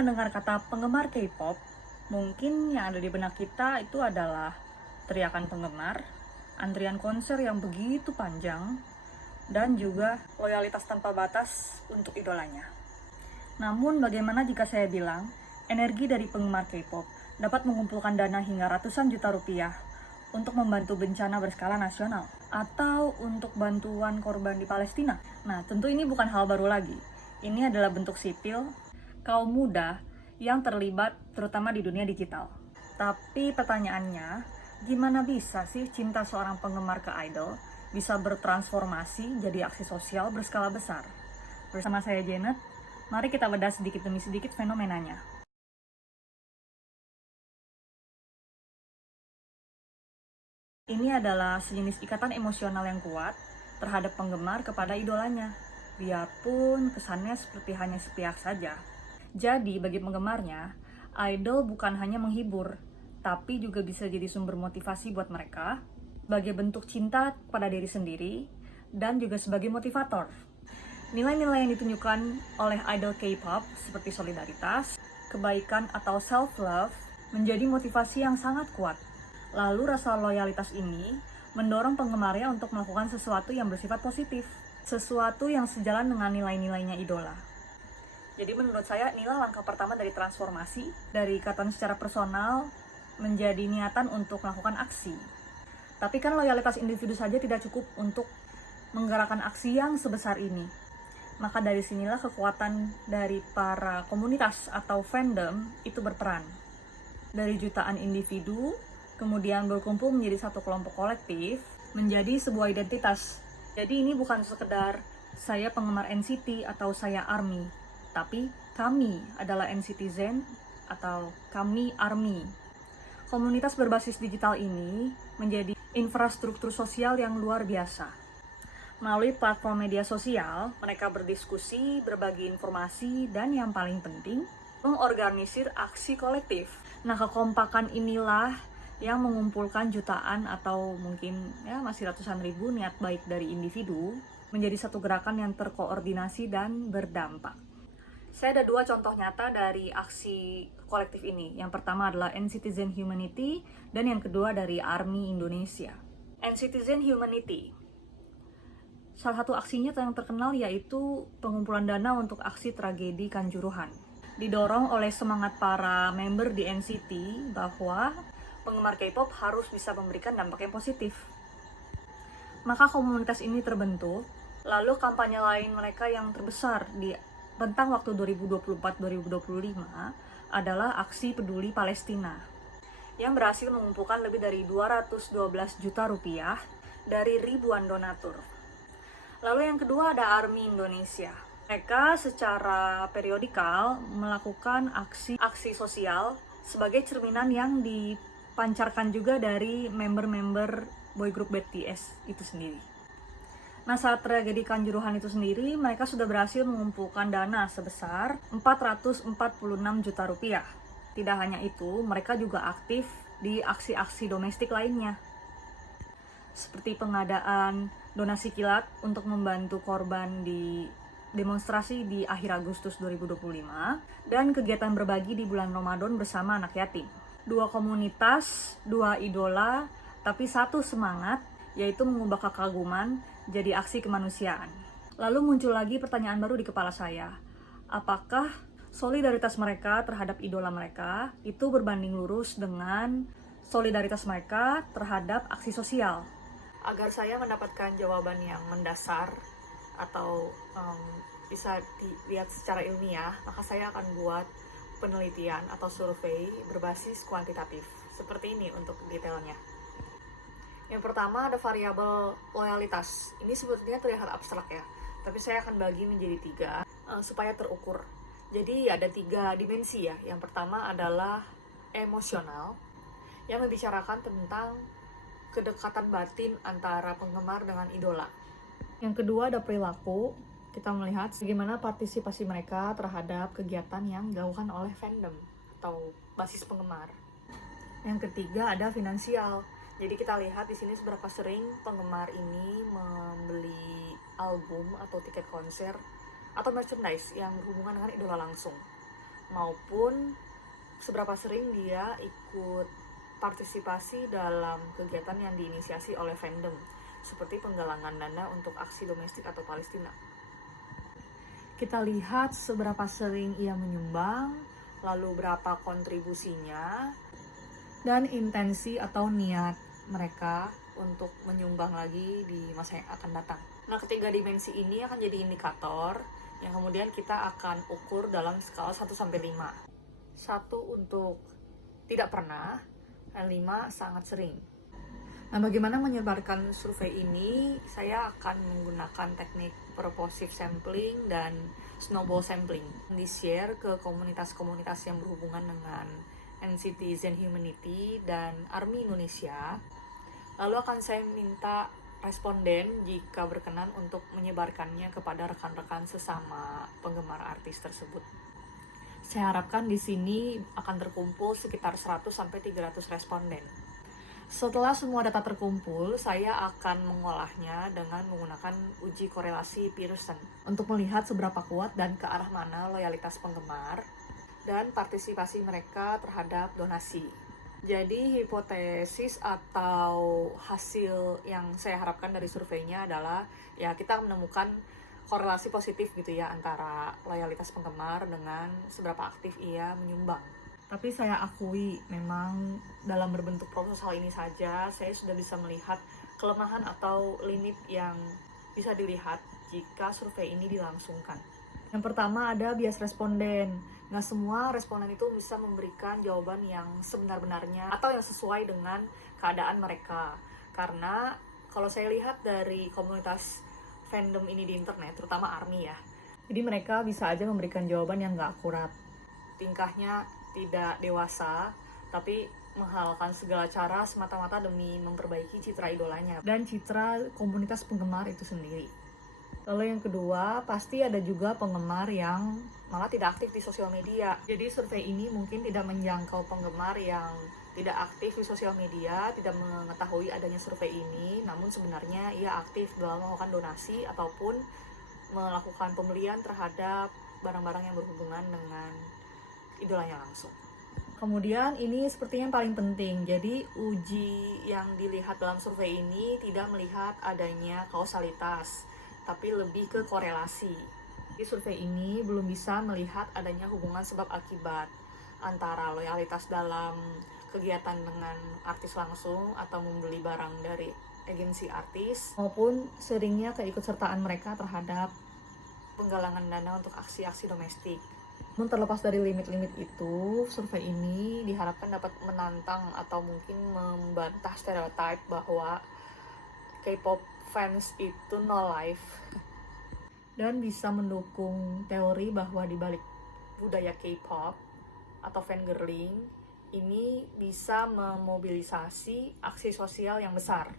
Mendengar kata penggemar K-pop, mungkin yang ada di benak kita itu adalah teriakan penggemar, antrian konser yang begitu panjang, dan juga loyalitas tanpa batas untuk idolanya. Namun bagaimana jika saya bilang, energi dari penggemar K-pop dapat mengumpulkan dana hingga ratusan juta rupiah untuk membantu bencana berskala nasional atau untuk bantuan korban di Palestina. Nah, tentu ini bukan hal baru lagi. Ini adalah bentuk sipil kaum muda yang terlibat terutama di dunia digital. Tapi pertanyaannya, gimana bisa sih cinta seorang penggemar ke idol bisa bertransformasi jadi aksi sosial berskala besar? Bersama saya Janet, mari kita bedah sedikit demi sedikit fenomenanya. Ini adalah sejenis ikatan emosional yang kuat terhadap penggemar kepada idolanya, biarpun kesannya seperti hanya sepihak saja. Jadi, bagi penggemarnya, idol bukan hanya menghibur, tapi juga bisa jadi sumber motivasi buat mereka, sebagai bentuk cinta pada diri sendiri, dan juga sebagai motivator. Nilai-nilai yang ditunjukkan oleh idol K-pop seperti solidaritas, kebaikan atau self-love menjadi motivasi yang sangat kuat. Lalu rasa loyalitas ini mendorong penggemarnya untuk melakukan sesuatu yang bersifat positif, sesuatu yang sejalan dengan nilai-nilainya idola. Jadi menurut saya inilah langkah pertama dari transformasi, dari ikatan secara personal menjadi niatan untuk melakukan aksi. Tapi kan loyalitas individu saja tidak cukup untuk menggerakkan aksi yang sebesar ini. Maka dari sinilah kekuatan dari para komunitas atau fandom itu berperan. Dari jutaan individu, kemudian berkumpul menjadi satu kelompok kolektif, menjadi sebuah identitas. Jadi ini bukan sekedar saya penggemar NCT atau saya ARMY, tapi kami adalah NCTzen atau kami ARMY. Komunitas berbasis digital ini menjadi infrastruktur sosial yang luar biasa. Melalui platform media sosial, mereka berdiskusi, berbagi informasi, dan yang paling penting, mengorganisir aksi kolektif. Nah, kekompakan inilah yang mengumpulkan jutaan atau mungkin ya masih ratusan ribu niat baik dari individu menjadi satu gerakan yang terkoordinasi dan berdampak. Saya ada dua contoh nyata dari aksi kolektif ini. Yang pertama adalah NCTzen Humanity dan yang kedua dari ARMY Indonesia. NCTzen Humanity, salah satu aksinya yang terkenal yaitu pengumpulan dana untuk aksi tragedi Kanjuruhan. Didorong oleh semangat para member di NCT bahwa penggemar K-pop harus bisa memberikan dampak yang positif. Maka komunitas ini terbentuk, lalu kampanye lain mereka yang terbesar di rentang waktu 2024-2025 adalah aksi peduli Palestina yang berhasil mengumpulkan lebih dari 212 juta rupiah dari ribuan donatur. Lalu yang kedua ada ARMY Indonesia. Mereka secara periodikal melakukan aksi sosial sebagai cerminan yang dipancarkan juga dari member-member boy group BTS itu sendiri. Nah, saat tragedi Kanjuruhan itu sendiri, mereka sudah berhasil mengumpulkan dana sebesar 446 juta rupiah. Tidak hanya itu, mereka juga aktif di aksi-aksi domestik lainnya, seperti pengadaan donasi kilat untuk membantu korban di demonstrasi di akhir Agustus 2025 dan kegiatan berbagi di bulan Ramadan bersama anak yatim. Dua komunitas, dua idola, tapi satu semangat, yaitu mengubah kekaguman jadi aksi kemanusiaan. Lalu muncul lagi pertanyaan baru di kepala saya. Apakah solidaritas mereka terhadap idola mereka itu berbanding lurus dengan solidaritas mereka terhadap aksi sosial? Agar saya mendapatkan jawaban yang mendasar atau bisa dilihat secara ilmiah, maka saya akan buat penelitian atau survei berbasis kuantitatif. Seperti ini untuk detailnya. Yang pertama ada variabel loyalitas. Ini sebetulnya terlihat abstrak ya, tapi saya akan bagi menjadi 3 supaya terukur. Jadi ada 3 dimensi ya. Yang pertama adalah emosional, yang membicarakan tentang kedekatan batin antara penggemar dengan idola. Yang kedua ada perilaku, kita melihat bagaimana partisipasi mereka terhadap kegiatan yang dilakukan oleh fandom atau basis penggemar. Yang ketiga ada finansial, jadi kita lihat di sini seberapa sering penggemar ini membeli album atau tiket konser atau merchandise yang berhubungan dengan idola langsung. maupun seberapa sering dia ikut partisipasi dalam kegiatan yang diinisiasi oleh fandom, seperti penggalangan dana untuk aksi domestik atau Palestina. Kita lihat seberapa sering ia menyumbang, lalu berapa kontribusinya, dan intensi atau niat mereka untuk menyumbang lagi di masa yang akan datang. Nah, ketiga dimensi ini akan jadi indikator yang kemudian kita akan ukur dalam skala 1-5. 1 untuk tidak pernah, dan 5 sangat sering. Nah, bagaimana menyebarkan survei ini? Saya akan menggunakan teknik purposive sampling dan snowball sampling. Di-share ke komunitas-komunitas yang berhubungan dengan Citizen Humanity dan Army Indonesia. Lalu akan saya minta responden jika berkenan untuk menyebarkannya kepada rekan-rekan sesama penggemar artis tersebut. Saya harapkan di sini akan terkumpul sekitar 100-300 responden. Setelah semua data terkumpul, saya akan mengolahnya dengan menggunakan uji korelasi Pearson untuk melihat seberapa kuat dan ke arah mana loyalitas penggemar dan partisipasi mereka terhadap donasi. Jadi hipotesis atau hasil yang saya harapkan dari surveinya adalah ya kita menemukan korelasi positif gitu ya antara loyalitas penggemar dengan seberapa aktif ia menyumbang. Tapi saya akui memang dalam berbentuk proposal ini saja saya sudah bisa melihat kelemahan atau limit yang bisa dilihat jika survei ini dilangsungkan. Yang pertama ada bias responden. Nggak semua responden itu bisa memberikan jawaban yang sebenar-benarnya atau yang sesuai dengan keadaan mereka. Karena kalau saya lihat dari komunitas fandom ini di internet, terutama ARMY ya, jadi mereka bisa aja memberikan jawaban yang nggak akurat. Tingkahnya tidak dewasa, tapi menghalalkan segala cara semata-mata demi memperbaiki citra idolanya dan citra komunitas penggemar itu sendiri. Lalu yang kedua, pasti ada juga penggemar yang malah tidak aktif di sosial media. Jadi survei ini mungkin tidak menjangkau penggemar yang tidak aktif di sosial media, tidak mengetahui adanya survei ini, namun sebenarnya ia aktif dalam melakukan donasi ataupun melakukan pembelian terhadap barang-barang yang berhubungan dengan idolanya langsung. Kemudian ini sepertinya yang paling penting. Jadi uji yang dilihat dalam survei ini tidak melihat adanya kausalitas, tapi lebih ke korelasi. Di survei ini belum bisa melihat adanya hubungan sebab akibat antara loyalitas dalam kegiatan dengan artis langsung atau membeli barang dari agensi artis maupun seringnya keikutsertaan mereka terhadap penggalangan dana untuk aksi-aksi domestik. Namun terlepas dari limit-limit itu, survei ini diharapkan dapat menantang atau mungkin membantah stereotip bahwa K-pop fans itu no life dan bisa mendukung teori bahwa di balik budaya K-pop atau fangirling ini bisa memobilisasi aksi sosial yang besar.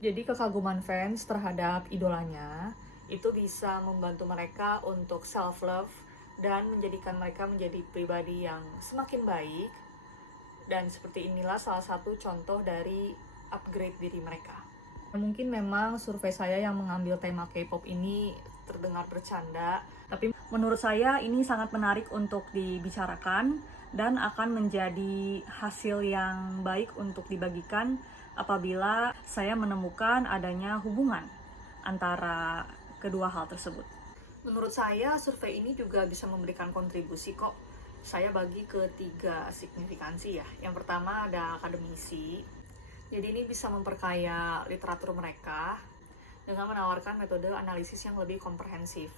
Jadi kekaguman fans terhadap idolanya itu bisa membantu mereka untuk self-love dan menjadikan mereka menjadi pribadi yang semakin baik. Dan seperti inilah salah satu contoh dari upgrade diri mereka. Mungkin memang survei saya yang mengambil tema K-pop ini terdengar bercanda, tapi menurut saya ini sangat menarik untuk dibicarakan dan akan menjadi hasil yang baik untuk dibagikan apabila saya menemukan adanya hubungan antara kedua hal tersebut. Menurut saya survei ini juga bisa memberikan kontribusi kok. Saya bagi ke 3 signifikansi ya. Yang pertama ada akademisi. Jadi ini bisa memperkaya literatur mereka dengan menawarkan metode analisis yang lebih komprehensif.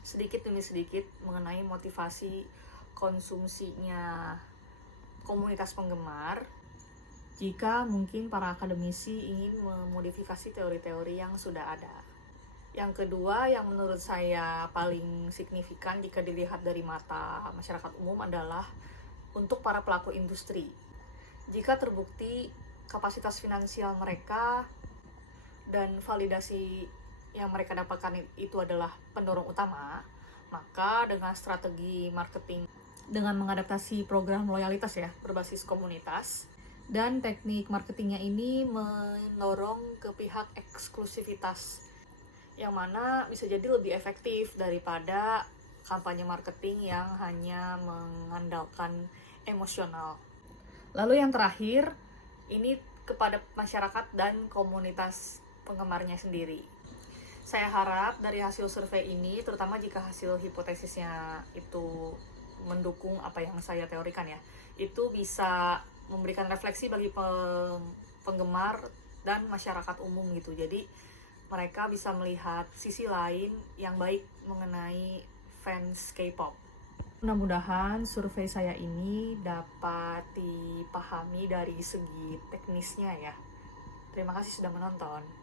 Sedikit demi sedikit mengenai motivasi konsumsinya komunitas penggemar. Jika mungkin para akademisi ingin memodifikasi teori-teori yang sudah ada. Yang kedua yang menurut saya paling signifikan jika dilihat dari mata masyarakat umum adalah untuk para pelaku industri. Jika terbukti kapasitas finansial mereka dan validasi yang mereka dapatkan itu adalah pendorong utama, maka dengan strategi marketing, dengan mengadaptasi program loyalitas ya berbasis komunitas, dan teknik marketingnya ini mendorong ke pihak eksklusivitas, yang mana bisa jadi lebih efektif daripada kampanye marketing yang hanya mengandalkan emosional. Lalu yang terakhir, ini kepada masyarakat dan komunitas penggemarnya sendiri. Saya harap dari hasil survei ini, terutama jika hasil hipotesisnya itu mendukung apa yang saya teorikan ya, itu bisa memberikan refleksi bagi penggemar dan masyarakat umum gitu. Jadi mereka bisa melihat sisi lain yang baik mengenai fans K-pop. Mudah-mudahan survei saya ini dapat dipahami dari segi teknisnya ya. Terima kasih sudah menonton.